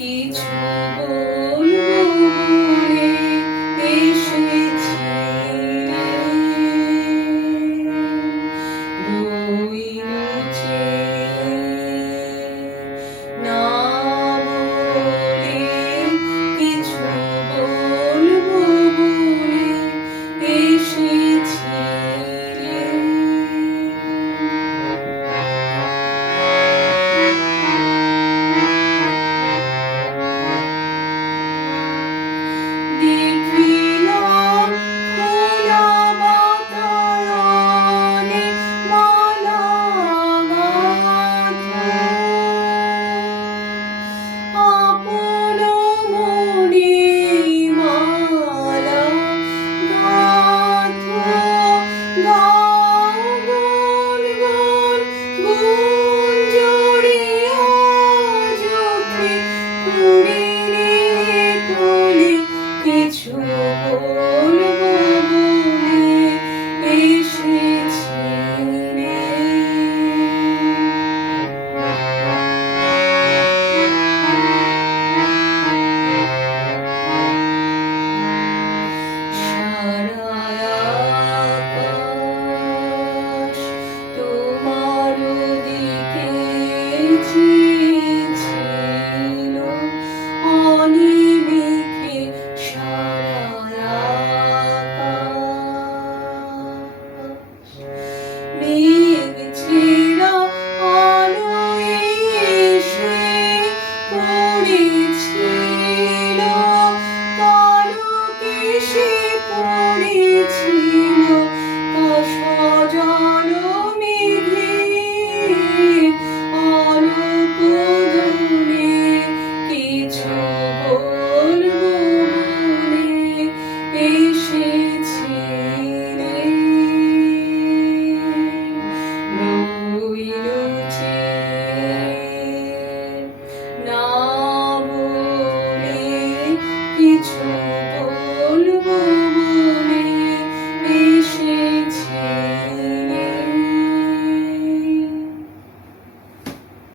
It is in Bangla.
কিছু বলবো বলে এসেছিলে, বই মুছে না বলে কিছু বলবো বলে এসেছিলে। দেখিলাম খোলা বাতায়নে মালা গাঁথা, আপন মনে মালা গাঁথা। গাও গুন গুন গুঞ্জরিয়া চোখে পড়িলে কোলে কিছু